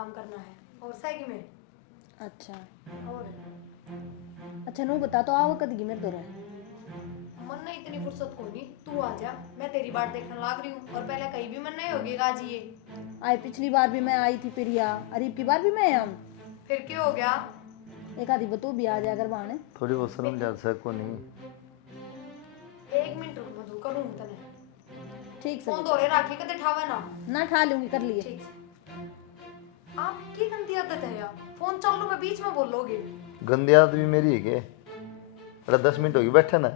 काम करना है और सही में। अच्छा और अच्छा नू बता तो आओ कद मेरे दो मन नहीं इतनी फुर्सत को नहीं, तू आ जा, मैं तेरी बाट देखने लाग रही हूँ। और पहले कहीं भी मन नहीं होगी आज ये। आई पिछली बार भी मैं आई थी प्रिया, अरे की बार भी मैं हम फिर क्यों हो गया? एक आधी बतू भी आ जाया कर बाने थोड़ी बहुत शर्म जा सको नहीं। 1 मिनट रुक, मधु करूँ तने ठीक से फोन बता। दोरे राखी कदे ठावा ना। ना खा लूंगी कर लिए। ठीक से। आपकी गंदी आदत है यार, फोन चालू में बीच में बोलोगे। गंदी आदत भी मेरी है के? अरे 10 मिनट होगी बैठे ना,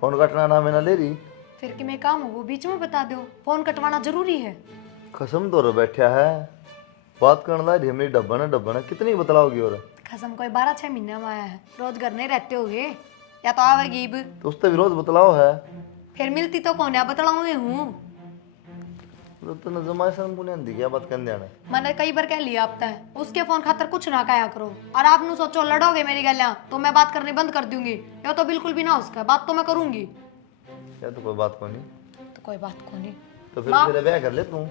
फोन कटना ना मैं ना ले रही। फिर कि मैं काम हो वो बीच में बता दो, फोन कटवाना जरूरी है। कसम तो रो बैठा है, बात करने ला रही है मेरी डब्बा ना कितनी बतलाओगी? और खसम कोई 12-6 महीने में आया है, रोज घर नहीं रहते होगे या तो आवेगी अब। तो उससे भी रोज बतलाओ है। फिर मिलती तो कौन है बतलाऊं मैं हूँ। तो तूने जमाई शर्म को नहीं आंदी क्या बात करने आने? मैंने कई बार कह लिया अब तक, उसके फोन खातर कुछ ना कहा करो। और आप नु सोचो लड़ोगे मेरी गलियां तो मैं बात करनी बंद कर दूंगी, या तो बिल्कुल भी ना, उसका बात तो मैं करूंगी। क्या तो कोई बात को नहीं? तो कोई बात को नहीं। तो फिर तेरे ब्याह कर ले तू,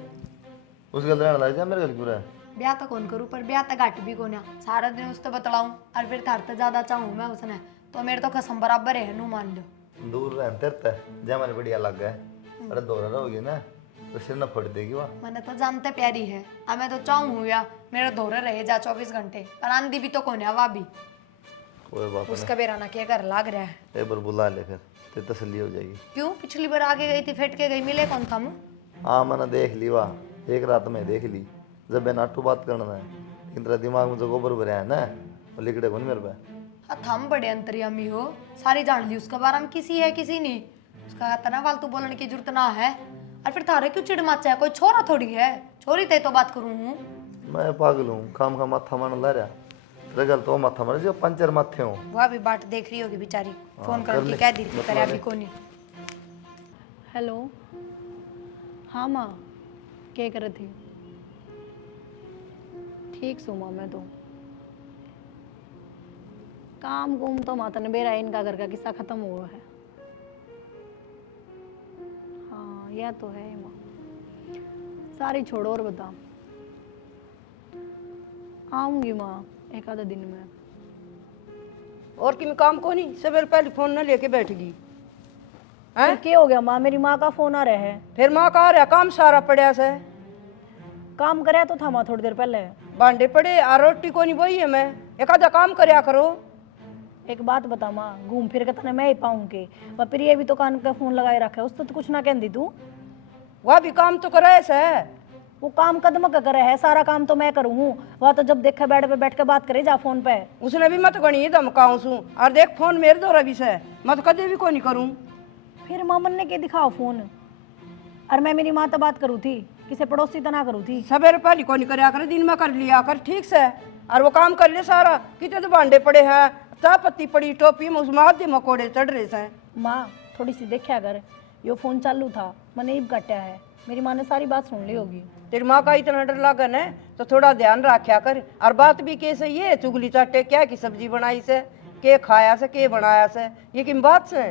उस गल रहने लग जा मेरे गल क्यों रहा है? ब्याह तो कौन करूँ, पर ब्याह तक घट भी को ना, सारा दिन उससे बतलाऊं और फिर थार तो ज्यादा चाहूँ मैं उसने, तो मेरे तो कसम बराबर है, नू मान लो। दूर रह तेरता जय हमारे बढ़िया लग गए। अरे दौरा रहोगी ना तो सिर न फट देगी वहाँ। मैंने तो जानते प्यारी है, अब मैं तो चाहूँ या मेरे दौरे रहे जा 24 घंटे, पर आंधी भी तो कौन है वह भी। कोई बात उसका बेराना क्या कर लाग रहा है। नहीं, एक बार बुला ले फिर ते तसल्ली हो जाएगी। क्यों, पिछली बार आगे गई थी फेंट के गई, मिले कौन था मुँह। हाँ मैंने देख ली वाह, एक रात में देख ली। जब मैं नाटू बात करना है लेकिन तेरा दिमाग में जो गोबर भरा है ना वो लिखड़े को नहीं मेरे पे। हम बड़े अंतर्यामी हो, सारी जान ली उसका बारे में, किसी है किसी नहीं, उसका इतना फालतू बोलने की जरूरत ना है। और फिर थारे क्यों चिड़ मचा है, कोई छोरा थोड़ी है, छोरी ते तो बात करूँ हूँ। मैं पागल हूँ, काम का माथा मारने ला रहा। तेरा गल तो माथा मारे जो पंचर माथे हो। वह भी बात देख रही होगी बेचारी, फोन कर करके ले, कह दी थी बतला करे दे। अभी को नहीं। हेलो हाँ माँ क्या कर रही थी? ठीक सो माँ, मैं तो काम गुम तो माता ने बेरा इनका घर का किस्सा खत्म हुआ है। हाँ यह तो है माँ, सारी छोड़ो और बता। आऊंगी माँ एक आधा दिन में। और किम काम को नहीं, सवेरे पहले फोन न लेके बैठ गई फिर क्या हो गया माँ, मेरी माँ का फोन आ रहा है। फिर माँ का आ रहा काम सारा पड़ा से। काम कराया तो था माँ थोड़ी देर पहले। भांडे पड़े आ रोटी को नहीं बोई है, मैं एक आधा काम करया करो। एक बात बता माँ, घूम फिर के तने मैं ही पाऊँ के वह प्रिय भी तो कान का फोन लगाए रखा है, उससे तो कुछ ना कहती तू। वह भी काम तो कराए से। वो काम कदम का करे है, सारा काम तो मैं करूँ। वह तो जब देखा बेड पे बैठ के बात करे जा फोन पे। उसने भी मत गणी धमकाऊं सू, और देख फोन मेरे दो रवि से मत कदे भी को नहीं करूँ। फिर मामन ने के दिखाओ फोन, और मैं मेरी माँ तो बात करूँ थी, किसी पड़ोसी तो ना करूँ थी। सवेरे पहले को नहीं करया कर, दिन में कर लिया कर ठीक से। और वो काम कर ले सारा, कितने तो भांडे पड़े हैं, चाय पत्ती पड़ी टोपी में, उसमें आधे मकोड़े चढ़ रहे से। माँ थोड़ी सी देखा कर, यो फोन चालू था मैंने ईब काटा है, मेरी माँ ने सारी बात सुन ली होगी। तेरी माँ का इतना डर लागन है तो थोड़ा ध्यान रखा कर। और बात भी कैसे ये चुगली चाटे क्या की सब्जी बनाई से, के खाया से, के बनाया से, ये किन बात से?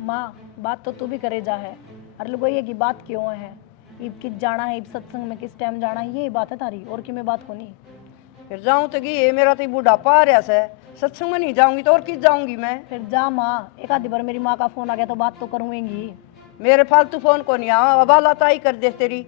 माँ बात तो तू भी करे जा है, और लोग ये की बात क्यों है, ईब किस जाना है, ईब सत्संग में किस टाइम जाना है, ये बात है तारी, और कि मैं बात को नहीं। फिर जाऊँ तो ये मेरा तो बुढ़ापा आ रहा से, सत्संग में नहीं जाऊंगी तो और किस जाऊंगी मैं? फिर जा माँ, एक आधी बार मेरी माँ का फोन आ गया तो बात तो करूँगी। मेरे फालतू फोन को नहीं आ, अब लाताई कर दे तेरी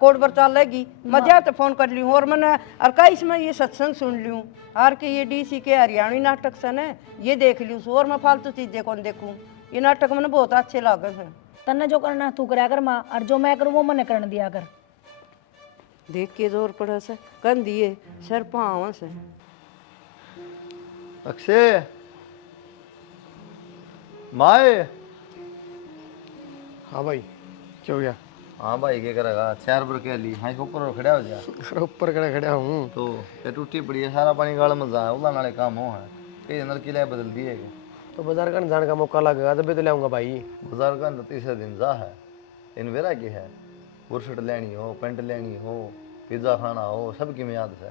कोड पर चाल लेगी मजा तो फोन कर लूँ। और मैंने और का इसमें ये सत्संग सुन लूँ, और के ये डीसी के हरियाणवी नाटक सन है ये देख लूँ, और मैं फालतू चीजें कौन देखूँ। ये नाटक मैंने बहुत अच्छे लागे हैं। तन्ने जो करना तू कराया कर माँ, और जो मैं करूँ वो मैंने करने दिया कर। देख के जोर पड़ा से कन दिए सर पाँव से। अक्षय माए। हाँ भाई क्या हो गया? हाँ भाई क्या करेगा, 4 बार कह ली हाँ ऊपर खड़ा हो जा। अरे ऊपर खड़ा खड़ा हूँ। तो ये टूटी पड़ी है, सारा पानी गाल में जा उला नाले काम हो है, कई नल की लाए बदल दिए के। तो बाजार का जाने का मौका लगेगा तभी तो लाऊंगा भाई। बाजार का तीसरे दिन जा है, इन वेरा की है, बुरशट लेनी हो, पेंट लेनी हो, पिज्जा खाना हो, सब की मियाद से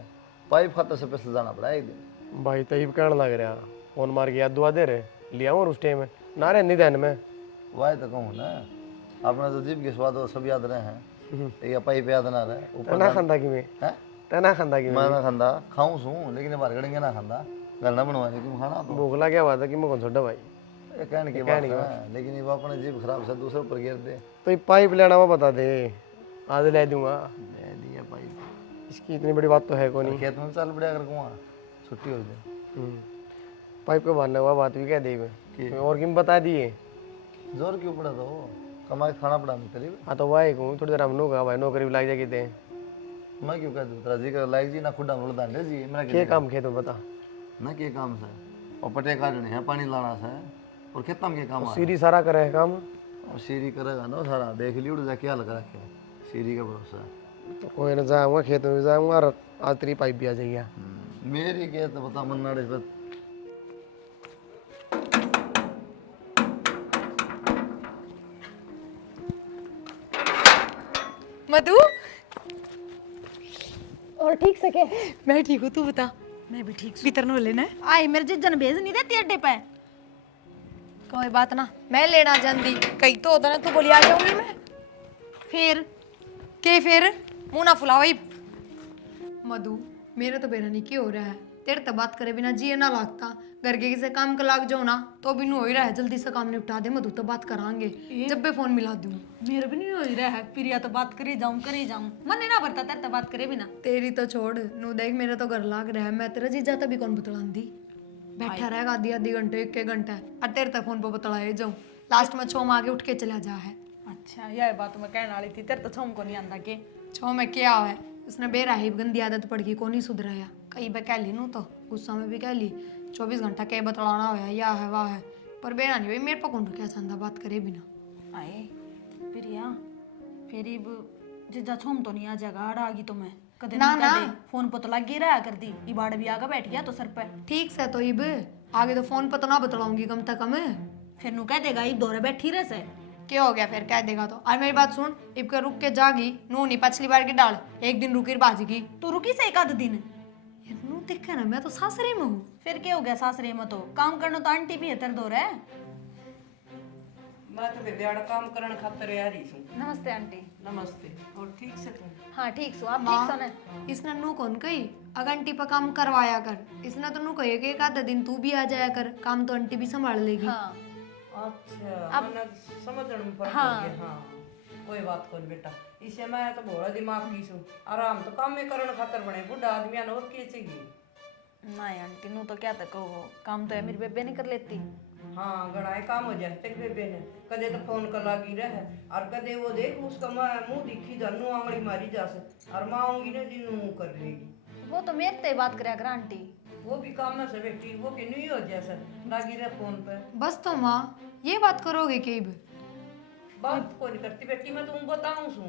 पाइप खाते से पैसे जाना पड़ा एक दिन। भाई तब कहने लग रहा फोन मार के याद दुआ दे रहे लिया और उस टाइम में ना रहे निधन में। वाह तो कहूँ ना, अपना तो जीभ के स्वाद हो सब याद रहे हैं, ये पाइप याद ना रहे ऊपर ना खानदा की में हैं? ते ना खांदा कि मैं ना खांदा खाऊं सू लेकिन बाहर गड़ेंगे ना खांदा गल ना बनवा तुम खाना तो भूख लग गया बात है कि मैं कौन छोड़ा भाई ये कहने की बात है लेकिन ये अपने जीभ खराब से दूसरे ऊपर गिर दे तो ये पाइप लेना वो बता दे आज ले दूंगा ले लिया भाई इसकी इतनी बड़ी बात तो है को नहीं खेत में चल पड़े अगर कुआं छुट्टी हो जाए पाइप को भरने हुआ बात भी कह दी और किम बता दिए जोर क्यों पड़ा तो कमा के खाना पड़ा तेरी हाँ तो वाई कहूँ थोड़ी देर हम लोग भाई नौकरी भी लाग जाएगी थे मैं क्यों कह दूँ तेरा जी कर लाइक जी ना खुदा मुड़ दांडे जी मेरा क्या काम खेत में बता ना के काम से और पटे काटने हैं पानी लाना से और खेत में के काम आ सीरी सारा करे है काम और सीरी करेगा ना सारा देख ली उड़ जा क्या लगा रखे सीरी का भरोसा तो कोई ना जाऊँगा खेत में भी जाऊँगा और आज तेरी पाइप भी आ जाएगी मेरी के तो बता मन्नाड़े पर मधु और ठीक से के मैं ठीक हूँ तू बता मैं भी ठीक भीतर नो लेना है आई मेरे जीजा ने भेज नहीं देती अड्डे पे कोई बात ना मैं लेना जानती कहीं तो होता ना तू बोली आ जाऊंगी मैं फिर के फिर मुंह ना फुलाओ मधु मेरा तो बेरा नहीं की हो रहा है तेरे तो बात करे बिना जी ना लागता घर के किसी काम का लाग जाओ ना तो भी नहीं हो ही रहा है जल्दी से काम निपटा दे मधु तो बात करांगे जब भी फोन मिला दूं मेरे भी नहीं हो रहा है फिर या तो बात करे जाऊं मन नहीं ना भरता तेरे तो बात करे बिना तेरी तो छोड़ नू देख मेरा तो घर लाग रहा है मैं तेरा जीजा तभी कौन बतलांदी बैठा रहेगा आधी आधी घंटे एक घंटा और तेरे तक फोन पर बतलाए जाऊं लास्ट में छो आगे उठ के चला जा है अच्छा यह बात मैं कहने वाली थी तेरे तो छम को नहीं आंदा के छो में क्या है उसने बेरा ही गंदी आदत पड़ गई को नहीं सुधराया कई बार कह ली नू तो गुस्सा में भी कह ली 24 घंटा के बतलाना होया या है वाह है पर बेरा नहीं भाई मेरे पर कौन क्या चाहता बात करे बिना आए फिर जिज्जा छम तो नहीं आ जाएगा आड़ आ गई तो मैं कदे ना, ना ना। फोन पर तो लग ही रहा कर दी ई बाड़ भी आगा बैठ गया तो सर पे ठीक से तो इब आगे तो फोन पर तो ना बतलाऊंगी कम से कम फिर नु कह देगा ई दौरे बैठी रह से क्या हो गया फिर कह देगा तो और मेरी बात सुन इब के रुक के जागी नू नहीं पिछली बार की डाल एक दिन रुकी बाजगी तू रुकी से एक आध दिन यार नू देख ना मैं तो सासरे में हूँ फिर क्या हो गया सासरे में तो काम करना तो आंटी भी है तेरे दौरे मैं तो बेबियाड़ा काम करन खातर आ रही हूँ। नमस्ते आंटी नमस्ते और ठीक से तुम हाँ ठीक सो आप ठीक सो ना इसने नू कौन कही अगर आंटी पर काम करवाया कर इसने तो नू कहे कि एक आधा दिन तू भी आ जाया कर काम तो आंटी भी संभाल लेगी हाँ अच्छा मैंने समझने में फर्क हो गया हाँ कोई बात कोई बेटा इसे मैं तो भोला दिमाग की सू आराम तो काम में करन खातर बने बुढ़ा आदमी और के चाहिए नहीं आंटी नु तो क्या तक हो काम तो है मेरी बेबे नहीं कर लेती हाँ गणाए काम हो जाए तेरे बेबे ने कदे तो फोन कर लागी रहे और कदे वो देख उसका मुंह दिखी जानू आंगली मारी जा से और माँ आऊंगी ना जिन्नू कर लेगी वो तो मेरे से बात करे कर आंटी वो भी काम में से बेटी वो कि नहीं हो जैसा लागी रहे फोन पे बस तो माँ ये बात करोगे कि बात कोई नहीं करती बेटी मैं तुम बताऊं सू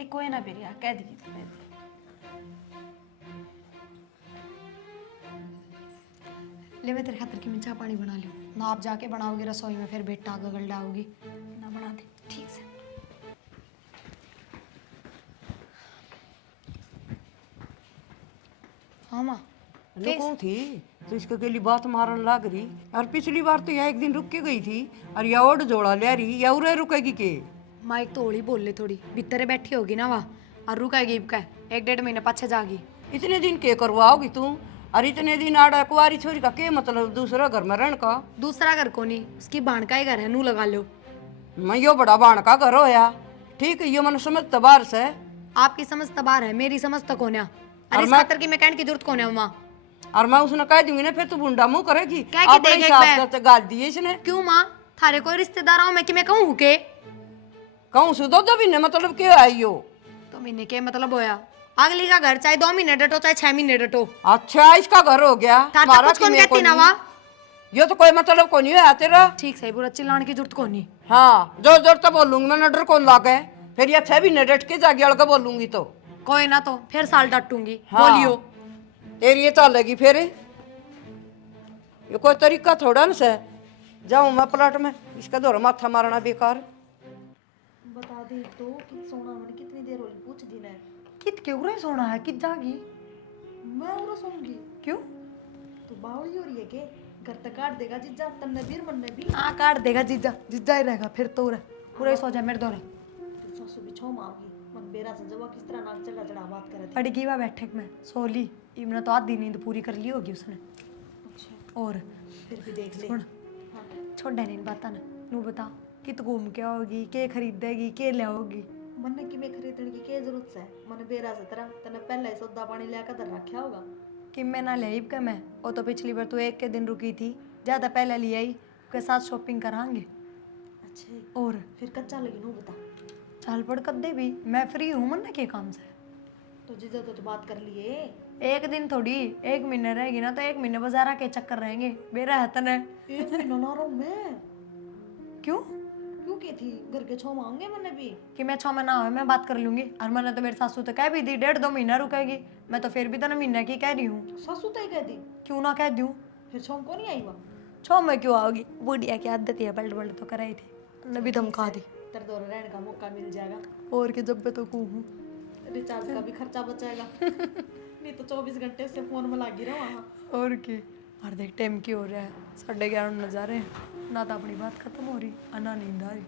एक कोई ना फिर कह दीजिए ले मैं तेरे खातर की मैं चाय पानी बना लूँ ना आप जाके बनाओगे रसोई में फिर बेटा गगल डाओगी ना बना दे ठीक से हाँ माँ कौन थी तो इसके के लिए बात मारन लाग रही और पिछली बार तो यह एक दिन रुक के गई थी और या ओड जोड़ा ले रही या उरे रुकेगी के माँ एक तो होली बोल ले थोड़ी भीतर बैठी होगी ना वहाँ और रुकाएगी इब का 1-1.5 महीने पीछे जागी इतने दिन के करवाओगी तू और इतने दिन आड़ा कुआरी छोरी का के मतलब दूसरा घर में रहने का दूसरा घर को नहीं उसकी बाण का ही घर है नू लगा लो मैं यो बड़ा बाण का घर होया ठीक है यो मन समझ तबार से आपकी समझ तबार है मेरी समझ तक होने अरे इस खातर की मैं कहने की जरूरत कौन है माँ और मैं उसने कह दूंगी ना फिर तू बुंडा मुंह करेगी क्या की अपने देख हिसाब मैं? से गाल दी इसने क्यों माँ थारे कोई रिश्तेदार हूँ मैं कि मैं कहूँ के कहूँ सु दो महीने मतलब क्यों आई हो तो महीने के मतलब होया अगली का घर चाहे 2 महीने डटो चाहे 6 महीने डटो अच्छा इसका घर हो गया तार तक कुछ कौन कहती ना वहाँ ये तो कोई मतलब को नहीं है तेरा ठीक सही बुरा चिल्लाने की जरूरत कौन नहीं हाँ जोर जोर तो बोलूंगी मैं नडर कौन लागे फिर ये 6 महीने डट के जागे अड़के बोलूंगी तो कोई ना तो फिर साल डटूंगी हाँ। बोलियो तेरी ये तो लगी फिर ये कोई तरीका थोड़ा न से जाऊं मैं प्लाट में इसका दौरा माथा मारना बेकार बता दे तो कि सोना मैंने कितनी देर होगी पूछ दी ने कित क्यों रे सोना है कित जागी मैं और सोऊंगी क्यों तो बावली हो रही है के घर तक काट देगा जिज्जा तन्ने बीर मनने भी हाँ काट देगा जीजा जीजा ही रहेगा फिर तो रे पूरा ही सो जाए मेरे दौरे तो सासू भी छो मांगी मन बेरा से जब वो किस तरह नाक चढ़ा चढ़ा बात करे थे। पड़ गई वह बैठक में सोली इमने तो आधी नींद पूरी कर ली होगी उसने। अच्छा और फिर भी देख ले। सुन छोड़ नहीं बाता ना नू बता कि तू घूम के आओगी के खरीदेगी के ले आओगी। मन्ने की में खरीदने की क्या जरूरत है? मन बेरा से तरह तने पहले ही सौदा पानी लेकर तो रखा होगा। कि मैं ना ले के मैं वो तो पिछली बार तू एक के दिन रुकी थी ज़्यादा पहले ले आई के साथ शॉपिंग करांगे। अच्छा और फिर कच्चा लगी नू बता। चाल पड़ कर दे भी मैं फ्री हूँ मन के काम से। तो जीजा तो बात कर लिए। एक दिन थोड़ी 1 महीने रहेगी ना तो 1 महीने बाजारा के चक्कर रहेंगे मेरा हतन है। एक महीना ना रहूं मैं। क्यों क्यों की थी घर के छो मांगे मैंने भी। कि मैं 6 महीना हो मैं बात कर लूंगी और मैंने तो मेरी सासू तो कह भी दी 1.5-2 महीना रुकेगी। मैं तो फिर भी तो ना महीना की कह रही हूँ। सासू तय कह दी क्यों ना कह दूँ फिर छो को नहीं आई वहाँ। 6 में क्यों आओगी बुढ़िया की आदत है पलट पलट तो कराई थी ने भी धमका दी। तेरे दौर रहने का मौका मिल जाएगा। और कि जब मैं तो कहूँ रिचार्ज का भी खर्चा बचाएगा। नहीं तो 24 घंटे से फोन में लगी रहो वहाँ। और की और देख टाइम की हो रहा है 11:30 नजारे ना तो अपनी बात खत्म हो रही और ना नींद आ रही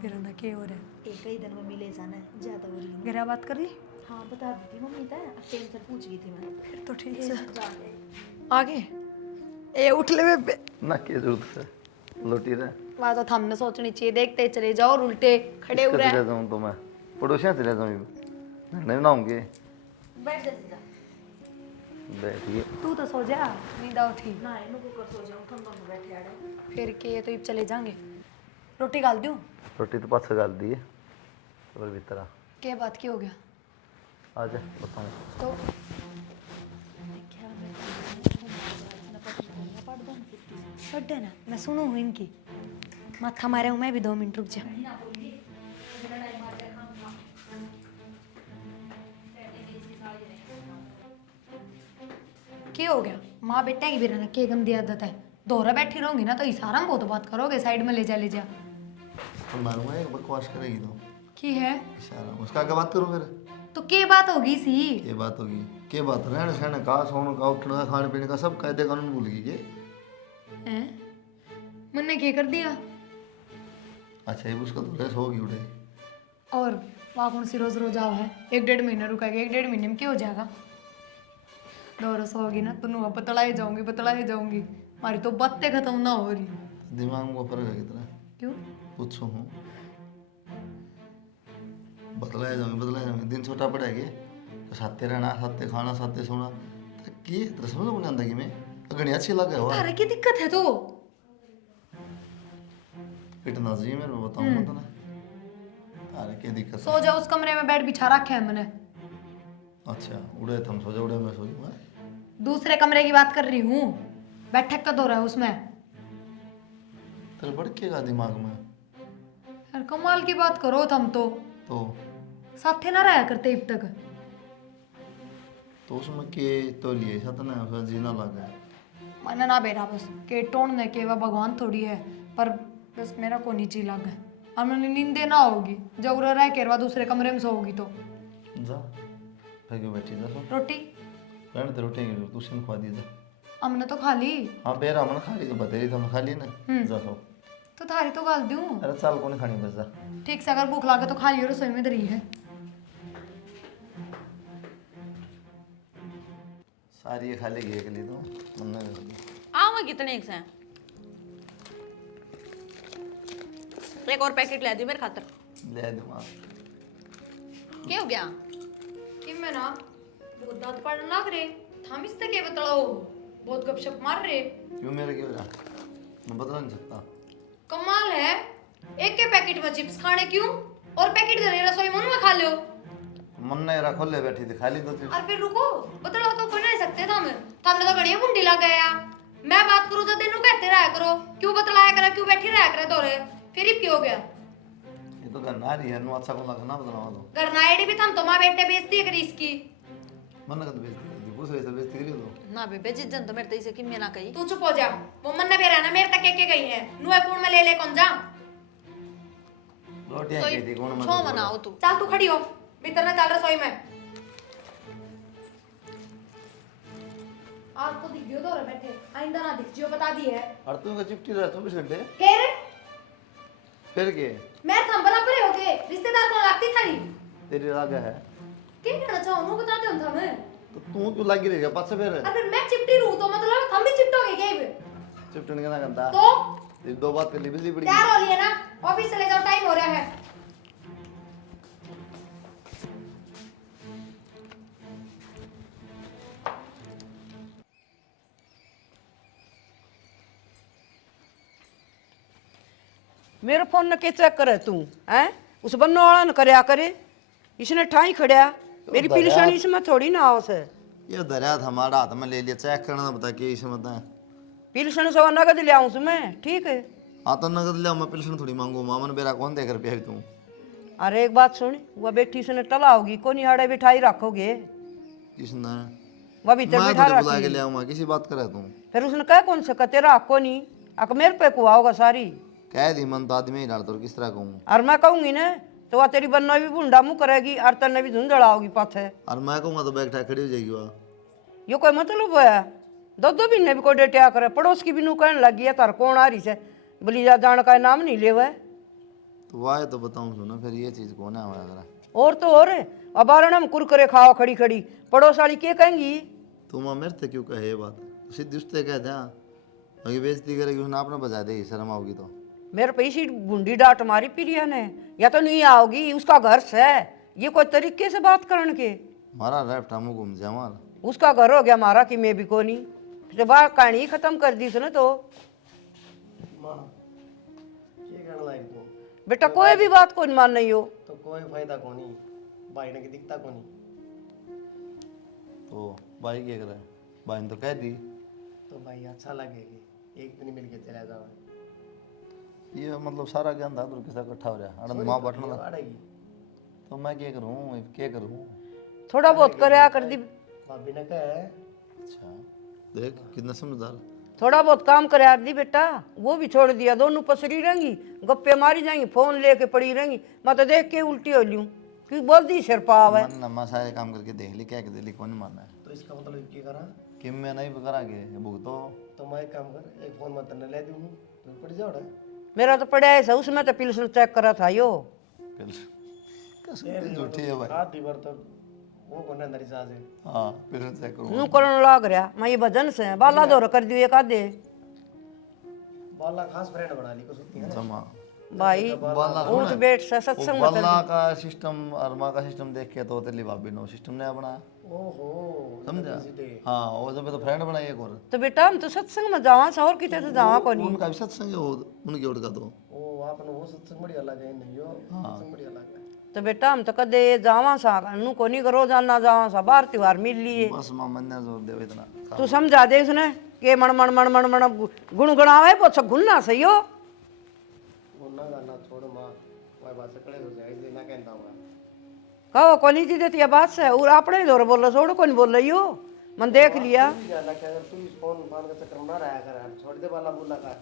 फिर ना क्या हो रहा है। एक ही दिन में मिले जाना है ज्यादा हो रही है। गहरा बात कर ली हाँ बता दी थी मम्मी तय टेंशन पूछ गई थी मैं। फिर तो ठीक से जाके आगे ए उठ ले बे ना क्या जरूरत है लोटी रहे वहाँ तो हमने सोचनी चाहिए देखते चले जाओ और उल्टे खड़े हो किसके रहे चले जाऊँ तो मैं पड़ोसियाँ चले जाऊँ नहीं बनाऊंगे बैठ जा जीजा। बैठिए तू तो सो जा नींद आओ ठीक ना इनको कर सो जाऊं ठंडा में बैठे आड़े। फिर के तो इब चले जाएंगे रोटी गाल दूँ रोटी तो पास गाल दी है और भीतर आ क्या बात की हो गया जा बताऊँ तो पढ़ ना मैं सुनू हूँ इनकी माथा मारे हूँ मैं भी 2 मिनट रुक जा। क्या हो गया माँ बेटा की भी रहना क्या गंदी आदत है दोहरा बैठी रहूंगी ना तो इशारा में बहुत बात करोगे साइड में ले जा तो मारूंगा एक बकवास करेगी तो की है इशारा उसका क्या बात करूँ फिर तो क्या बात होगी सी ये बात होगी क्या बात रहने सहने का सोने का उठने का खाने पीने का सब कायदे कानून भूल गई के हैं मैंने क्या कर दिया अच्छा ये उसका तो रेस होगी उड़े और वहाँ कौन सी रोज रोज आओ है 1-1.5 महीना रुकेगा 1-1.5 महीने में क्या हो जाएगा 2 रोज होगी ना तो नुआ बतलाई जाऊंगी हमारी तो बातें खत्म ना हो रही। दिमाग में फर्क है कितना क्यों पूछो हूँ बतलाए जाऊंगे दिन छोटा पड़ेगा तो साथे रहना साथे खाना साथे सोना तो की तेरे समझ में नहीं आंदा कि मैं अगनी अच्छी लगे हो तारे की दिक्कत है तो पिटना चाहिए मेरे को बताऊँ मत ना तारे की दिक्कत है? सो जाओ उस कमरे में बेड बिछा रखा है मैंने अच्छा उड़े तुम सो जाओ उड़े मैं सो जाऊँगा दूसरे कमरे की बात कर रही हूँ बैठक का दौरा है उसमें। तेरे भड़केगा दिमाग में यार कमाल की बात करो तुम तो साथे ना रहा करते अब तक तो उसमें के तो लिए सतना उसका जीना लगा मैंने ना बेरा बस के टोड़ने के वह भगवान थोड़ी है पर बस मेरा को नीचे लगा और मैंने नींदे ना होगी जब रह के रवा दूसरे कमरे में सोगी तो जा फिर क्यों बैठी जा सो रोटी रहने तो रोटी तू सिन खवा दी जा हमने तो खा ली हाँ बेरा मन खा ली तो बतेरी तो खा ली ना जा सो तो थारी तो गाल दूं अरे साल को नहीं खानी बस जा ठीक से अगर भूख लागे तो खा लियो रसोई में दरी है सारी ये खा लेगी एक लिए तो मन नहीं आऊंगा कितने एक से एक और पैकेट ले दी मेरे खातर। ले दिमाग क्या हो गया? कि मैं ना बहुत दांत पड़ने लग रहे थाम इस तक बतलाओ बहुत गपशप मार रहे क्यों मेरे क्यों रहा मैं बता नहीं सकता कमाल है एक के पैकेट में चिप्स खाने क्यों और पैकेट दे रसोई मन में खा लो मन नहीं रहा खोले बैठी थी खाली तो थी और फिर रुको बतलाओ तो कोई नहीं सकते तुमने तो बढ़िया मुंडी लग गया मैं बात करूँ तो तेनू कहते रहा करो क्यों बतलाया करा क्यों बैठी रहा करा दौरे फिर ही क्यों हो गया ये तो करना रही है नु अच्छा को लगना बदलावा तो करना आईडी भी तुम माँ बेटे बेचती है इसकी मन का तो बेइज्जती कर दी दूसरे से बेइज्जती करी तो ना बेबे जिज्जन तो मेरे तो इसे कि मैं ना कही। तू चुप हो जा वो मन भी रहना मेरे तक के गई है नुए कूड़ में ले कौन जा रोटियां की थी कौन छो बनाओ तू। चल तू खड़ी हो भीतर ना चल रसोई में आज तो दिख गयो दौरे बैठे आइंदा ना दिख जियो बता दी है और तू का चिपटी रहा 24 घंटे फिर फिर के मैं थम बराबर हो गए रिश्तेदार को लगती थारी तेरी राग है क्या करना चाहो नु बताते हो था मैं तो तू क्यों लगी रहेगा पास से फिर अगर मैं चिपटी रहूं तो मतलब हम भी चिपटोगे क्या ये चिपटने का ना करता तो ये दो बात कर ली बिजली पड़ी तैयार हो लिए ना ऑफिस चले जाओ टाइम हो रहा है मेरे फोन ने के चेक करे तू हैं उस बन्नो वाला न करया करे इसने ठाई खड़या मेरी पिलसण इसमें थोड़ी ना आवस है ये दरिया था हमारा हाथ में ले लिया चेक करना बता के इसे बता पिलसण सवा नगद ले आऊं मैं ठीक है हाँ तो नगद लिया मैं पिलसन थोड़ी मांगू मामन बेरा कौन देकर पिया तू अरे एक बात सुन वह बेटी से टला होगी कोनी आड़े बिठाई रखोगे किसने वह भीतर मैं बिठा थोड़ी बुला के रखी ले आऊंगा किसी बात करे तू फिर उसने कह कौन से तेरा हक कोनी अक मेरे पे कुआ होगा सारी कह दी मन तो आदमी ही डालता किस तरह कहूँ और मैं कहूंगी ना तो वह तेरी बन्ना भी भूंडा मुँह करेगी और तन्ने भी धुंधड़ा होगी पाथे और मैं कहूँगा तो बैग खड़ी हो जाएगी वह यो कोई मतलब है दो महीने भी कोई डेटिया करे पड़ोस की भी नू कहने लगी है तार कौन आ रही से बोली जा जान का नाम नहीं ले हुआ तो वाह तो बताऊँ सुनो फिर ये चीज़ कौन है हमारा और तो और अब हम कुरकुरे खाओ खड़ी खड़ी पड़ोस वाली क्या कहेंगी तुम मेरे से क्यों कहे ये बात तो सीधी उससे कह दे अगर बेइज्जती करेगी उसने आपने बजा देगी शर्म आओगी तो मेरे पे इसी बूंदी डांट मारी प्रिया ने या तो नहीं आओगी उसका घर से ये कोई तरीके से बात करने के हमारा लेफ्ट हम घूम जाए हमारा उसका घर हो गया हमारा कि मैं भी कोनी तो बात कहानी खत्म कर दी उसने तो माँ ये कहने लायक तू बेटा कोई भी बात को नहीं मान नहीं हो तो कोई फायदा कोनी भाई ने की दिखता कोनी तो भाई क्या करे भाई ने तो कह दी तो भाई अच्छा लगेगी एक दिन मिल के चला जाओ ये मतलब सारा ज्ञान था तो किसा इकट्ठा हो रहा आनंद माँ बैठना था आड़ेगी तो मैं क्या करूँ थोड़ा बहुत करया कर दी भाभी ने कहा अच्छा देख कितना समझदार थोड़ा बहुत काम करया दी बेटा वो भी छोड़ दिया दोनों पसरी रहेंगी गप्पे मारी जाएंगी फोन लेके पड़ी रहेंगी मैं तो देख के उल्टी हो लूँ कि बोल दी सिर पाव है मन नमा सारे काम करके देख ली क्या दिल्ली कौन मानना है तो इसका मतलब क्या करा कि मैं नहीं करांगे भुगतो तो मैं एक काम कर एक फोन मत ले दूँ तो पड़ जाओ ना मेरा तो पड़ा है उसमें तो पिल्सन चेक करा था यो कसम झूठी है भाई आधी बार तो वो कौन अंदर साज है हाँ फिर चेक करूँ नू करण लाग रहा मैं ये भजन से बाला दौर कर दियो एक आधे बाला खास फ्रेंड बना ली को सुनती है जमा भाई बाला उठ बैठ से सत्संग में बाला का सिस्टम और माँ का सिस्टम देख के तो तेली भाभी ने सिस्टम नया बनाया ओहो समझा हाँ वो जब तो फ्रेंड बनाई एक और तो बेटा हम तो सत्संग में जावा और किते से जावा को नहीं उनका भी सत्संग है वो उनके उठ का तो ओ आपने वो सत्संग बड़ी अलग है नहीं हो सत्संग बड़ी अलग है तो बेटा हम तो कदे जावा सा नू को नहीं करो जाना जावा सा बार त्योहार मिल लिए बस माँ मन जोर दे इतना तू समझा दे उसने के मन मन मन मन मन गुणगुणावे पोछ गुन्ना सही हो गुन्ना गाना छोड़ माँ वह बात से कड़े हो जाए इसलिए ना कहता हूँ कहो कोनी जी देती है बात से और अपने जोर बोल रहा छोड़ कौन बोल रही हो मन देख लिया ज्यादा क्या अगर तू इस फोन फान का चक्कर में ना रहा कर छोड़ दे वाला बोला कर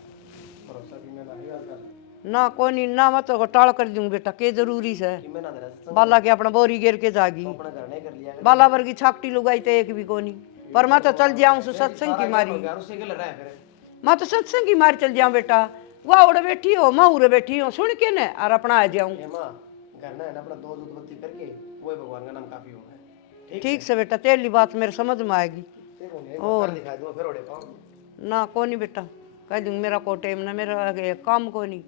भरोसा भी मैं नहीं कर ना कोनी ना मत को टाल कर दूं बेटा के जरूरी से कि मैं ना दे रहा बाला के अपना बोरी गिर के जागी अपना घर नहीं कर लिया बाला वर्गी छाकटी लुगाई तो एक भी कोनी पर मैं तो चल जाऊं सत्संग की मारी यार उससे क्या लड़ रहा है फिर मैं तो सत्संग की मारी चल जाऊं बेटा वह उड़ बैठी हो मैं उड़ बैठी हो सुन के न और अपना आ जाऊं ये माँ घर ना है ना अपना दो दूध बत्ती करके वही भगवान का नाम काफी होगा ठीक से बेटा तेरी बात मेरे समझ में आएगी और दिखा दूंगा फिर ओढ़े पाऊँ ना कोनी बेटा कह दूंगी मेरा को टाइम ना मेरा काम को नहीं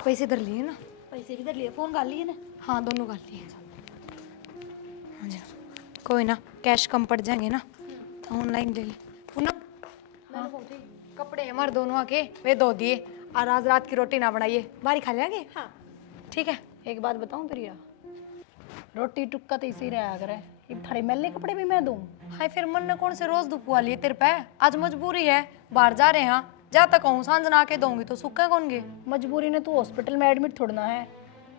पैसे इधर लिए ना पैसे किधर लिए फोन कर लिए ना हाँ दोनों कर लिए हाँ जी कोई ना कैश कम पड़ जाएंगे ना तो ऑनलाइन ले ले पूनम हाँ कपड़े हमारे दोनों आके वे धो दिए और आज रात की रोटी ना बनाइए बारी खा लेंगे हाँ ठीक है एक बात बताऊं प्रिया रोटी टुक्का तो इसी रहा करे ये थारे मैले कपड़े भी मैं दूं हाय फिर मन ने कौन से रोज दुपुआ लिए तेरे पे आज मजबूरी है बाहर जा रहे हैं जा तक कहूँ सांझ ना के दूंगी तो सुक्का कौन गे मजबूरी ने तू हॉस्पिटल में एडमिट थोड़ना है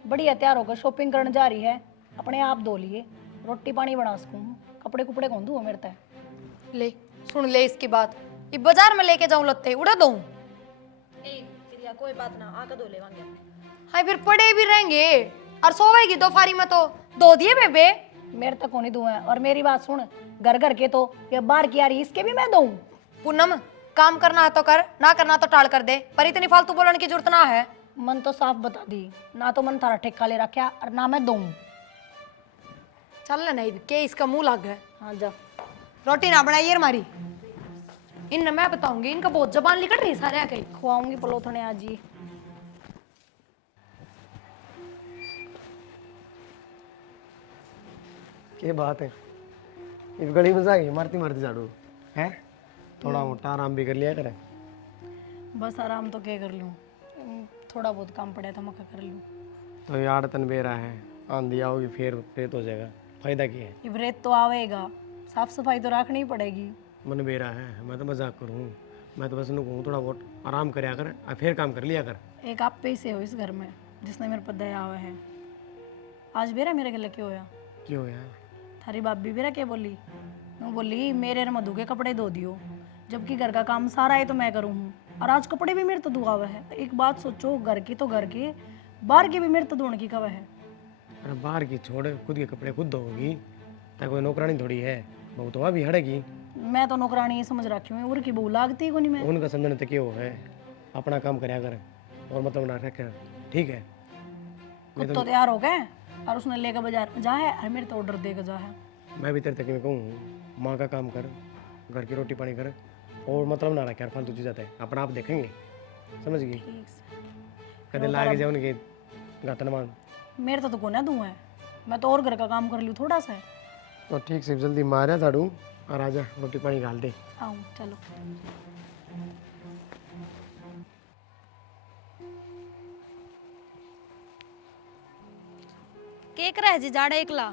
बढ़िया तैयार होकर शॉपिंग करने जा रही है अपने आप धो लिए रोटी पानी बना सकूँ कपड़े कुपड़े कौन दूँ मेरे तय ले सुन ले इसकी बात ये बाजार में लेके जाऊं लत्ते उड़ा दूं प्रिया कोई बात ना आकर धो लेवांगे हाय फिर पड़े भी रहेंगे और सोवेगी दोपहरी में तो धो दिए बेबे मेरे तक नहीं दूँ और मेरी बात सुन घर घर के तो ये बाहर की आ रही इसके भी मैं दूँ पूनम काम करना है तो कर ना करना तो टाल कर दे पर इतनी फालतू बोलने की जरूरत ना है मन तो साफ बता दी, ना तो मन थारा ठेका ले रखा और ना मैं दूं। चल ना नहीं के इसका मुंह लग है। हाँ जा। रोटी ना बनाइए हमारी, इन मैं बताऊंगी, इनका बहुत जबान निकल रही सारे कहीं। खुआऊंगी पलोथने आज ही। क्या बात है, इस गली में जाएगी मारती मारती झाड़ू है। थोड़ा मोटा आराम भी कर लिया करे। बस आराम तो क्या कर लूँ, थोड़ा बहुत काम पड़ा था मक्का कर लूँ। तो यार तन बेरा है, आंधी आओगी फिर रेत हो जाएगा, फायदा क्या है। ये रेत तो आवेगा, साफ सफाई तो रखनी ही पड़ेगी। मन बेरा है, मैं तो मजाक करूँ, मैं तो बस उन्हें कहूँ थोड़ा बहुत आराम करया कर और फिर काम कर लिया कर। एक आप पे ही से हो इस घर में जिसने मेरे पर दया हुआ है। आज बेरा मेरे गले क्यों होया? क्यों यार? थारी भाभी बेरा क्या बोली? मैं बोली मेरे और मधु के कपड़े धो दियो, जबकि घर का काम सारा है तो मैं करूँ हूँ, और आज कपड़े भी मेरे तो धुआ हुआ है। एक बात सोचो, घर की तो घर के, बाहर के भी मेरे तो धोने की कब है। अरे बाहर की छोड़, खुद के कपड़े खुद धोगी, ताकि कोई नौकरानी थोड़ी है, बहू तो वहाँ भी हड़ेगी। मैं तो नौकरानी ही समझ रखी हूँ, उर की बहू लागती है को नहीं। मैं उनका समझने तक क्यों है, अपना काम करया कर और मतलब ना रख, ठीक है। खुद तो तैयार हो गए और उसने लेकर बाजार में जा है और मेरे तो ऑर्डर देकर जा है। मैं भी तेरे तक में कहूँ, माँ का काम कर, घर की रोटी पानी कर, और मतलब ना रख यार फालतू चीज़ आता है, अपना आप देखेंगे, समझ गई। ठीक से। कदे लागे जाओ उनके गातन मान। मेरे तो गुना दूँ है, मैं तो और घर का काम कर लूँ थोड़ा सा। तो ठीक से जल्दी मारा झाड़ू और आजा रोटी पानी डाल दे। आऊँ चलो। केक रहा है जी जाड़ा एकला।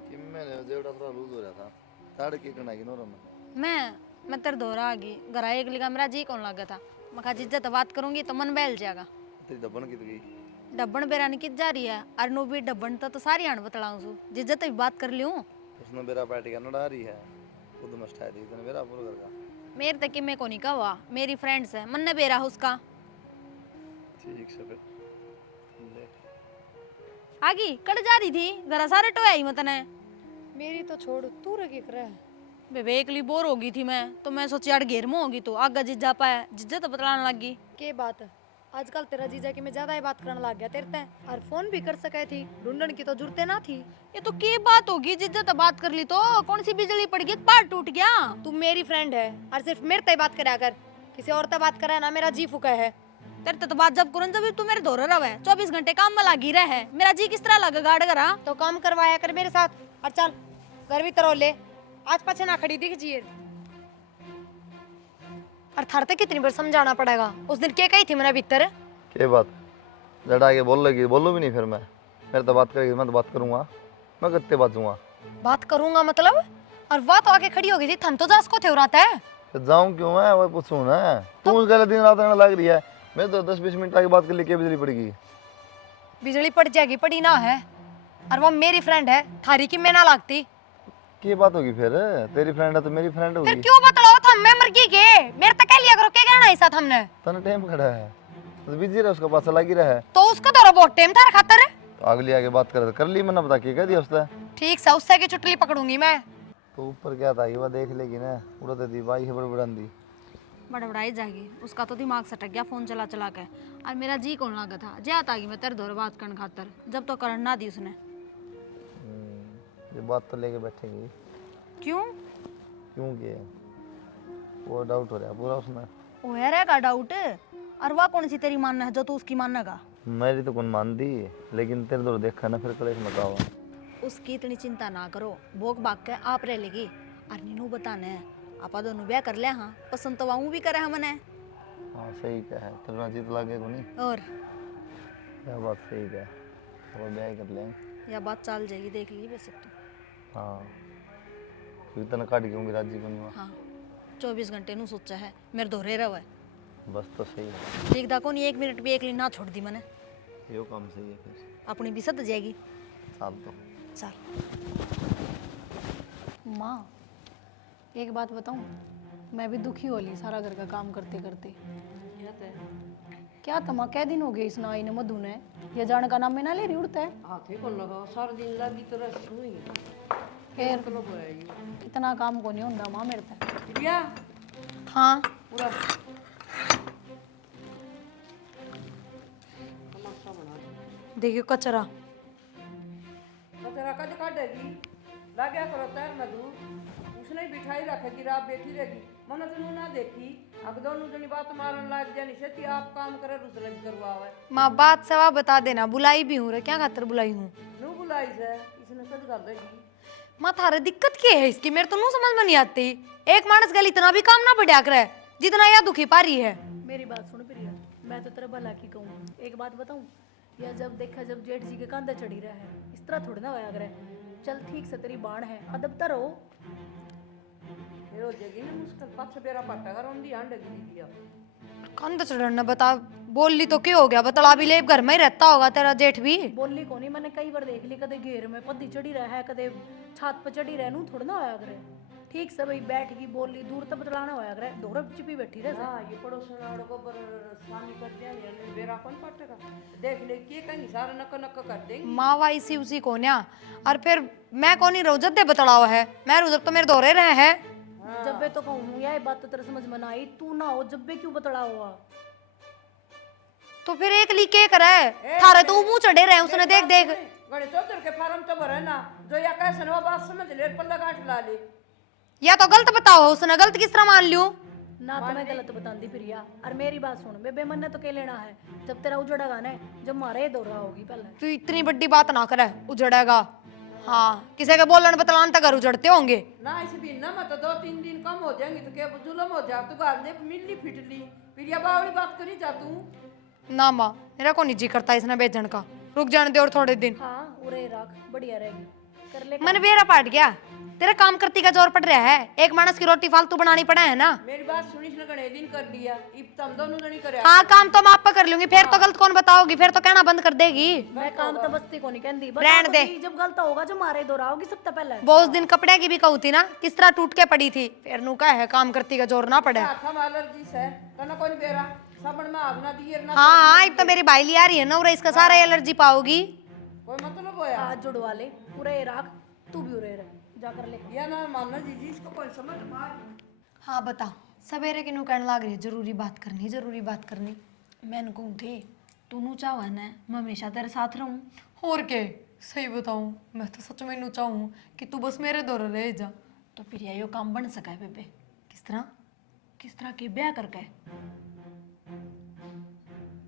कि मैंने जेवड़ा थोड़ा लूज हो रहा था, ताड़ के करना की नोरा में। मैं तेरे दोहरा आ गई, घर एक लिखा मेरा जी कौन लगा था। मैं कहा जिज्जत बात करूंगी तो मन बहल जाएगा। तेरी दबन की गई। डब्बन बेरानी कित जा रही है, अरनू भी डब्बन तो सारी आन बतलाऊं सु जिज्जत भी बात कर लियूं। उसने मेरा पार्टी का नड़ा रही है, खुद मस्ट है दी तने मेरा पूरा कर का। मेरे तक कि मैं को नहीं कहा, मेरी फ्रेंड्स है, मन ने बेरा उसका। ठीक से फिर ले। आगी कट जा रही थी, घर सारे टोयाई मत ने। मेरी तो छोड़, तू रखी कर बेबे एकली बोर हो गई थी मैं, तो मैं सोची यार घेर में होगी तो आगा जिज्जा पाया, जिज्जत बतलाने लग गई। के बात आजकल तेरा जीजा की मैं ज्यादा ही बात करने लग गया तेरे ते, और फोन भी कर सके थी, ढूंढन की तो जरूरत ना थी। ये तो की बात होगी, जिज्जत बात कर ली तो कौन सी बिजली पड़ गई, पार टूट गया। तू मेरी फ्रेंड है और सिर्फ मेरे ते बात करा कर, किसी और ते बात करे ना मेरा जी फुका है। तेरे तो बात जब करूं जब तू मेरे दौर रहा है, 24 घंटे काम में लगी रहा है, मेरा जी किस तरह लगा गाड़ करा। तो काम करवाया कर मेरे साथ, और चल घर भी तरह ले, आज पाछे ना खड़ी दिख जिए। और थार तक कितनी बार समझाना पड़ेगा, उस दिन क्या कही थी मेरा भीतर। के बात लड़ा के बोल लगी, बोलो भी नहीं फिर मैं। मेरे तो बात करेगी, मैं तो बात करूंगा, मैं कितने बात दूंगा। बात करूंगा मतलब, और वह तो आके खड़ी हो गई थी, थम तो जास को थे उराता है। तो जाऊं क्यों मैं, वो पूछूं ना। तू उस गलत दिन रात रहने लग रही है, मैं तो 10-20 मिनट आगे बात कर ली, क्या बिजली पड़ेगी। बिजली पड़ जाएगी, पड़ी ना है, और वो मेरी फ्रेंड है, थारी की मैं ना लागती। की बात होगी फिर, तेरी फ्रेंड है तो मेरी फ्रेंड फिर होगी। क्यों बतलाओ थम, मैं मर गई के मेरे तक कह लिया करो, क्या कहना ऐसा हमने। तने टाइम खड़ा है तो बिजी रहे, उसका पास लगी रहा है। तो उसका तो बहुत टाइम था खातर। तो अगली आगे बात कर ली, मैंने बता के कह दिया उसने। ठीक से उससे की चुटली पकड़ूंगी मैं। तो ऊपर क्या था, ये वो देख लेगी ना, उड़ते दी बाई है बड़बड़ांदी। बड़बड़ाई जाएगी, उसका तो दिमाग सटक गया फोन चला चला के, और मेरा जी कौन लगा था, जात आ गई मैं तेरे दौर बात करने खातर, जब तो करन ना दी उसने। ये बात तो लेके बैठेंगी। क्यों? क्यों के वो डाउट हो रहा है पूरा उसमें। ओ यार है का डाउट, और वह कौन सी तेरी मानना है जो तू उसकी मानेगा। मेरी तो कौन मान दी, लेकिन तेरे दौर देखा ना फिर कलेश मत आओ। उसकी इतनी चिंता ना करो, भोग भाग के आप रह लेगी, और नीनू बताने आपा दोनों ब्याह कर लिया। हाँ पसंद तो वाऊ भी करे हमने। हाँ सही क्या है, तेरा जीत लागे को नहीं। और क्या बात सही क्या है, और ब्याह कर लें। यह बात चल जाएगी, देख ली वैसे तो। हाँ इतना काट क्यों राजी को नहीं। हाँ 24 घंटे नू सोचा है मेरे दोहरे रहो है, बस तो सही है, देखदा को नहीं 1 मिनट भी एक ली ना छोड़ दी मैंने। यो काम सही है फिर। अपनी भी सद जाएगी साल तो चल। माँ एक बात बताऊँ, मैं भी दुखी हो ली सारा घर का काम करते करते। क्या तमा कै दिन हो गए इस नाई ने मधु ने, ये जाने का नाम में ना ले रही उड़ता है। हाथे को लगा सारा दिन लगी तो रस हुई। फिर इतना काम को नहीं होता माँ मेरे तक। दिया हाँ पूरा देखियो कचरा। कचरा कद काटेगी लाग्या करो तैर मधु उसने बिठाई रखेगी रात बैठी रहेगी मन तनु ना देखी अब दोनों जनी बात मारन लाग जानी से आप काम करे दूसरे करवावे। माँ बात सवा बता देना, बुलाई भी हूँ रे, क्या खातर बुलाई हूँ? नू बुलाई से इसने सद कर देगी। माँ थारे दिक्कत क्या है इसकी, मेरे तो नू समझ में नहीं आती। एक मानस गल इतना भी काम ना बढ़िया करे जितना यह दुखी पा रही है। मेरी बात सुन प्रिया, मैं तो तेरा भला की कहूँ, एक बात बताऊँ, या जब देखा जब जेठ जी के कंधे चढ़ी रहा है, इस तरह थोड़ी ना होया करे। चल ठीक से तेरी बाण है, अदब तो रहो। फिर हो जाएगी ना मुश्किल पाछे बेरा पट्टा कर ओंदी आंड गिरी दिया। कंध चढ़ना बता, बोल ली तो क्या हो गया? बतला भी ले, घर में ही रहता होगा तेरा जेठ भी। बोली को नहीं, मैंने कई बार देख ली, कदे घेर में पद्दी चढ़ी रहा है, कदे छात पर चढ़ी रहे, नू थोड़ा ना होया करे। ठीक से भाई बैठ गई बोली, दूर तक बतलाना होया करे, दोहरा चिपी बैठी रहे। हां ये पड़ोसन वालों को पर सानी कर दिया ने बेरा कौन पट्टेगा देख ले के कहीं सारा नक नक कर देंगे। माँ वाई सी उसी को न्या, और फिर मैं कौन ही रोजत दे बतलावा है, मैं रोजत तो मेरे दोहरे रहे हैं। जब बे तो कहूँ यार बात तो तेरे समझ में ना आई, तू ना हो जब बे क्यों बतला हुआ? तो फिर एक ली के करे थारे तो मुंह चढ़े रहे उसने, देख देख। गणे चौधर के फार्म तो भरे ना जो या कैसे नवा बात समझ ले पल्ला गांठ ला ले। या तो गलत बताओ, उसने गलत किस तरह मान लियो? ना तो मैं गलत बताती प्रिया, और मेरी बात सुन, बेबे मन ने तो क्या लेना है, जब तेरा उजड़ेगा ना, जब मारे दौरा होगी पहले। तू इतनी बड़ी बात ना करे, उजड़ेगा। हाँ किसी के बोलन बतलान तक घर उजड़ते होंगे ना। इस भी ना मत 2-3 दिन कम हो जाएंगे तो क्या जुलम हो जा, तू घर देख मिलनी फिटली फिर या बावली बात करी जा तू ना। माँ मेरा को नहीं जी करता इसने बेचन का, रुक जाने दे और थोड़े दिन। हाँ उरे रख, बढ़िया रहेगी, कर ले। मन बेरा पाट गया, तेरे काम करती का जोर पड़ रहा है, एक मानस की रोटी फालतू बनानी पड़ा है ना। मेरी बात सुनिस ना गणे दिन कर दिया इब तुम दोनों जनी करे। हाँ काम तो मैं आप पे कर लूंगी, फिर तो गलत कौन बताओगी, फिर तो कहना बंद कर देगी। मैं काम तो बस्ती को नहीं कहती, रहने दे। जब गलत होगा जब मारे दौरा होगी सबसे पहले। वो उस दिन कपड़े की भी कहू थी ना, किस तरह टूट के पड़ी थी, फिर नु का है काम करती का जोर ना पड़े। हाथ में एलर्जी से तना कोई बेरा सबन में आग ना दिए ना। हाँ हाँ अब तो मेरी बाइली आ रही है ना, और इसका सारा एलर्जी पाओगी। कोई मतलब होया हाथ जुड़वा ले, उरे रख, तू भी उरे रह, जाकर ले। या ना मानना जी इसको कोई समझ मार। हाँ बता, सवेरे की नु कहने लग रही है जरूरी बात करनी, जरूरी बात करनी। मैंने कहूँ थे तू नू चाहवा ना मैं हमेशा तेरे साथ रहूँ। और के सही बताऊं, मैं तो सच में नु चाहूं कि तू बस मेरे दौर रह जा। तो फिर यो काम बन सका है बेबे। किस तरह? किस तरह के ब्याह करके?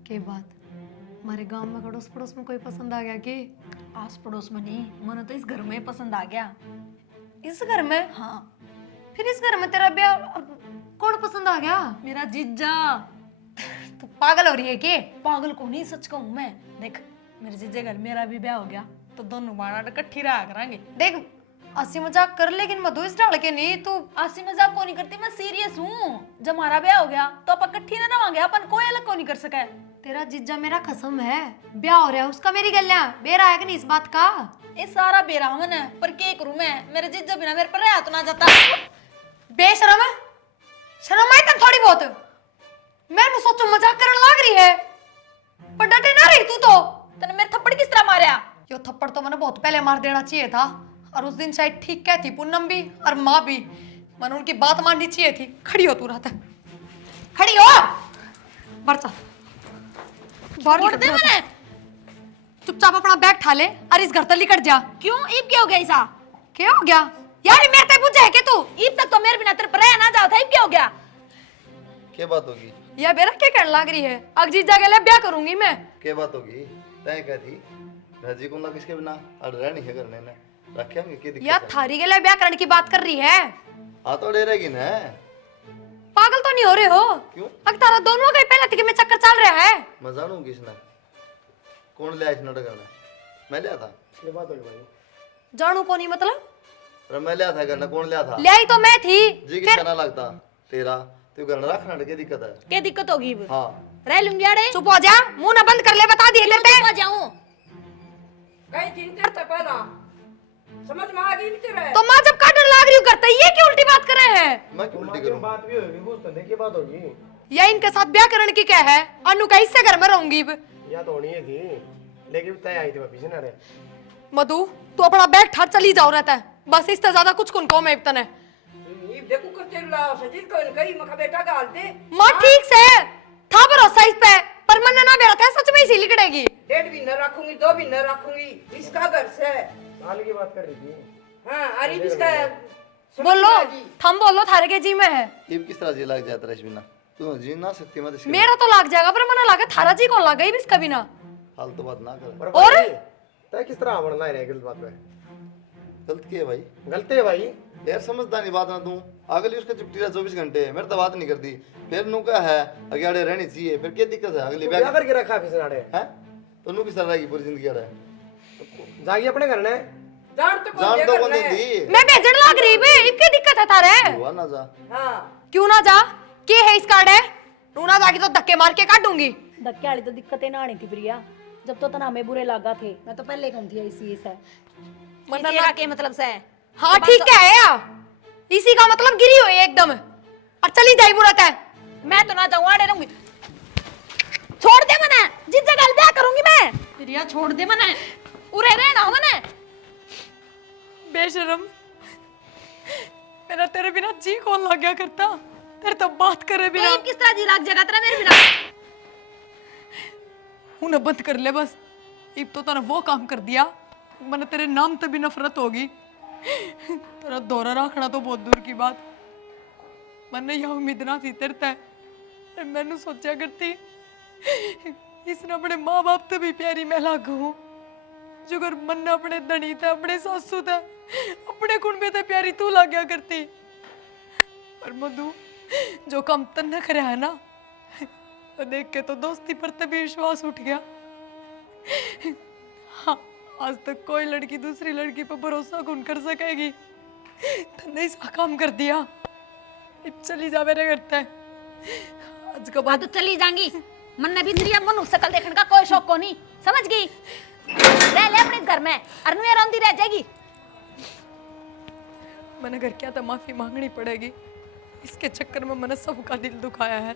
के बात हमारे गांव में अड़ोस पड़ोस में कोई पसंद आ गया कि? आस पड़ोस में नहीं, मन तो इस घर में पसंद आ गया। इस घर में? हाँ फिर इस घर में तेरा ब्याह कौन पसंद आ गया? मेरा जीजा। तू पागल हो रही है के? पागल को नहीं, सच कहूँ मैं। देख मेरे जीजे घर मेरा भी ब्याह हो गया तो दोनों माना इकट्ठी रहा करांगे। देख हंसी मजाक कर, लेकिन मधु इस डाल के नहीं। तू हंसी मजाक को नहीं करती, मैं सीरियस हूँ। जब हमारा ब्याह हो गया तो अपन इकट्ठी ना रवांगे, अपन कोई अलग को नहीं कर सका। तेरा जीजा मेरा कसम है, ब्याह हो रहा है उसका, मेरी गलियां बेरा है कि नहीं इस बात का? ये सारा बेरा मन है, पर के करूं मैं, मेरे जीजा बिना मेरे पर रहा तो ना जाता। बेशरम है, शर्म आई तन थोड़ी बहुत। मैं नु सोचू मजाक करने लग रही है, पर डटे ना रही तू तो। तने मेरे थप्पड़ किस तरह मारया? यो थप्पड़ तो मैंने बहुत पहले मार देना चाहिए था, और उस दिन शायद ठीक कहती पूनम भी और माँ भी, मैंने उनकी बात माननी चाहिए थी। खड़ी हो तू रात, खड़ी हो। बरचा छोड़ दे मैंने। चुपचाप अपना बैग ठा ले और इस घर तक निकट जा। क्यों ईब क्या हो गया ऐसा? क्या हो गया यार, मेरे तक पूछे है कि तू? ईब तक तो मेरे बिना तेरे पर रह ना जाओ था, ईब क्या हो गया? क्या बात होगी? ये बेरा क्या करने लग रही है? अगजी जगह ले ब्याह करूंगी मैं। क्या बात होगी? तय क्या थी राजी को ना किसके बिना अड़ रहनी है करने ने रखे होंगे की दिक्कत यार है? थारी के लिए ब्याह करने की बात कर रही है। हाँ तो डरेगी ना। पागल तो नहीं हो रहे हो? क्यों? अगर तारा दोनों का ही पहले थी कि मैं चक्कर चल रहा है। मैं जानू किसने कौन ले आया इस नाटक में? मैं लिया था। ये बात होगी भाई। जानू को नहीं मतलब? अरे मैं लिया था करना, कौन लिया था? ले आई तो मैं थी। जी किसका ना लगता तेरा, तू घर रखना क्या दिक्कत है? क्या दिक्कत होगी? हाँ रह लूंगी अड़े। चुप हो जा, मुंह ना बंद कर ले, बता दिए लेते चुप हो जाऊं। कहीं चिंता था पहला समझ में आ गई भी तेरे। तो माँ जब काटने लग रही हूँ करते ये क्यों उल्टी बात कर रहे हैं? मैं क्यों उल्टी क्यों करूँ? बात भी होगी, कुछ तो देखिए बात होगी। या इनके साथ ब्याह करने की क्या है? अनु का इससे घर में रहूंगी। या तो होनी ही थी, लेकिन तय आई थी वापिस ना रे। मधु तू अपना बैग ठाट चली जाओ रहता है, बस इससे ज्यादा कुछ कुन को मैं इतने। इब देखो कर तेरे लाओ से जिस कोई कहीं मखा बेटा गाल दे। माँ ठीक से था भरोसा इस पे, पर मन ना बेरा था सच में इसी लिकड़ेगी। 1.5 महीना रख रखूंगी, 2 महीने रखूंगी, इसका घर से। साल की बात कर रही थी। हाँ, अरे इसका बोलो, थम बोलो, थारे के जी में है। इब किस तरह जी लग जाता है बिना तू जी ना सकती मत इसके मेरा तो लग जाएगा, पर मना लगा थारा जी कौन लगा इसका बिना। फालतू बात ना कर। और तय किस तरह बनना है गलत बात पे? गलत की है भाई? गलती है भाई। यार समझदा नहीं बात ना तू। अगली उसका चुपटी रहा 24 घंटे मेरे तो बात नहीं करती, फिर नु का है अगेड़े रहनी चाहिए, फिर क्या दिक्कत है? अगली क्या करके रखा फिर नाड़े है तो नु किस तरह रहेगी पूरी जिंदगी अड़े? जागी अपने घर ने। जान तो जान तो कौन दी? मैं भेजन लग रही बे, इनकी दिक्कत है थारे। हुआ ना जा। हाँ, क्यों ना जा? के है इस कार्ड है? तू ना जागी तो धक्के मार के काटूंगी। धक्के वाली तो दिक्कतें ना आनी थी प्रिया, जब तो तना हमें बुरे लगा थे, मैं तो पहले कौन थी इसी से। तेरा के मतलब से है? हाँ ठीक है यार, इसी का मतलब गिरी हुई है एकदम, और चली जाई बुरत है। मैं तो ना जाऊँ, आड़े रहूंगी। छोड़ दे मने, जिस जगह ब्याह करूंगी मैं। प्रिया छोड़ दे मने, उरे रहना मने। बेशरम, मेरा तेरे बिना जी कौन लग गया करता, तेरे तो बात करे बिना। तो किस तरह जी लाग जगह तेरा मेरे बिना? उन्हें बंद कर ले बस। इब तो तने वो काम कर दिया, मैंने तेरे नाम से भी नफरत होगी। तेरा दौरा रखना तो बहुत दूर की बात, मैंने यह उम्मीद ना थी तेरे ते। मैंने सोचा करती इसने अपने माँ बाप से भी प्यारी मैं लागू, जो अगर मन अपने धनी थे, अपने सासू थे, अपने कुंबे ते प्यारी तू लाग गया करती। पर मधु, जो काम तन्ने करया है ना, वो देख के तो दोस्ती पर तभी विश्वास उठ गया। हाँ, आज तक कोई लड़की दूसरी लड़की पर भरोसा कौन कर सकेगी? तन्ने इसका काम कर दिया, अब चली जा मेरे घर ते। आज के हाँ बाद तो चली जाएंगी, मन ने भी तेरी मनु शकल देखने का कोई शौक को नहीं, समझ गई? रह ले अपने घर में, अरनुया रोंदी रह जाएगी। मैंने घर क्या था माफी मांगनी पड़ेगी, इसके चक्कर में मैंने सबका दिल दुखाया है।